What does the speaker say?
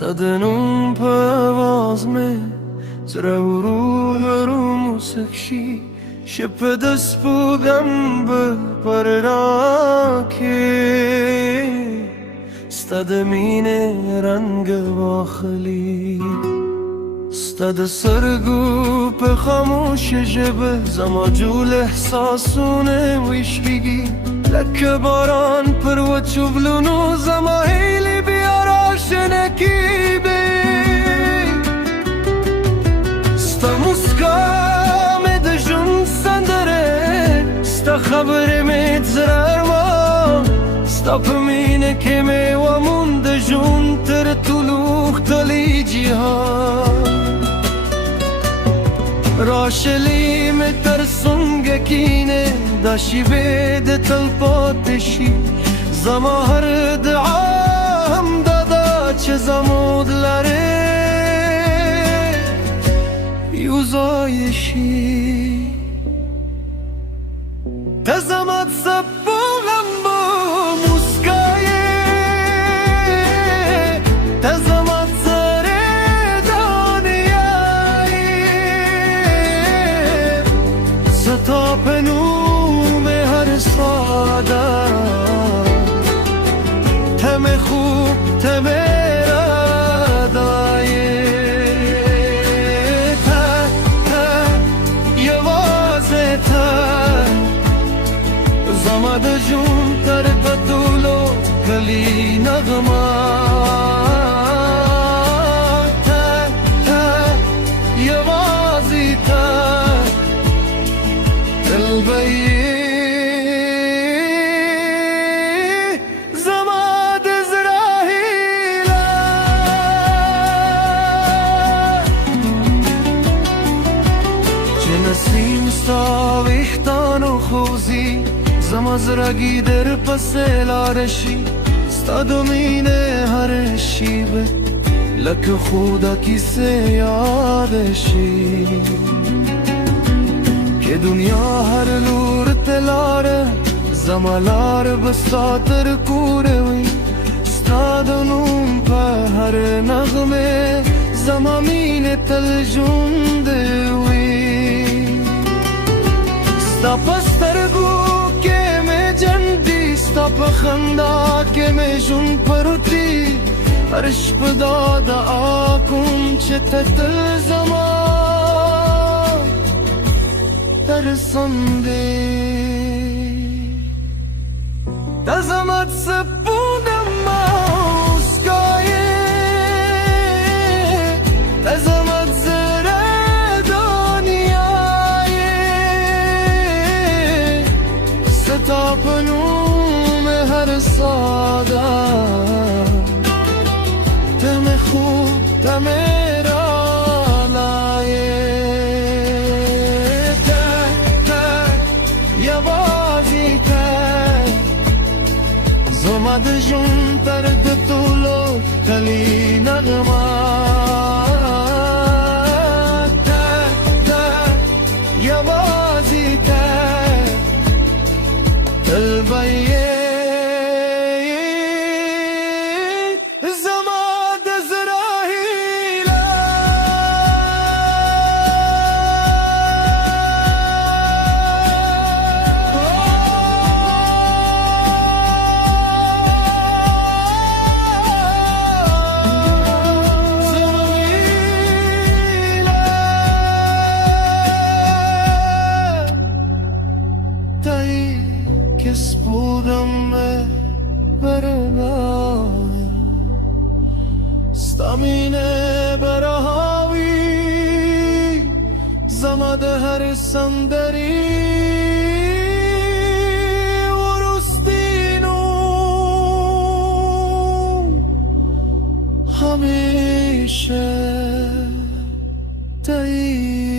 تدنون پرواز में زرورو موسیقی شب دست بودم به پراکی استاد مینه رنگ واخلی استاد سرگو په خاموش جبه زما جول احساسونه ویش بگی لکه باران پر و چوبلونو زما هیلی بیارا شنکیبه ستا مسکام ده جون سندره ستا خبر میت زرار ما ستا پمینه که میوامون ده جون تر طلوخ تلی جیهان راشلی می ترسونگکینه داشی بید تلپاتشی زما هر دعام دادا چه زمود لره یوزایشی تزمت سبولم با مسکایه تزمت زره دانیایی ستا پنوم هر ساده تم خوب تم زماده جون تر بطولو کلی نغما تا یوازی تا دلبی زماده زراهیلا چه نسیم ستاویختان و خوزی زما زرگی در پس لارشی ستا دومینه هر شیبه لکه خودا کیسه یادشی که دنیا هر لور تلاره زما لار بساتر کوره وی ستا دنوم په هر نغمه زما مینه تل جونده وی ستا پسترگو ستا په خندا کې مې ژوند پروتي هر شپه دا دعا کوم چې ته تل زما ترسم دې ته زما سپودم مسکایې ته زما زړه دنیایې ستا په هر ساده تم خوب تم رالایه یوازی زما د جون تر د طولو کلی نغما یوازی دلبیه که سپودم برنای ستامینه برهاوی زماده هر سندری ورستینو همیشه تایی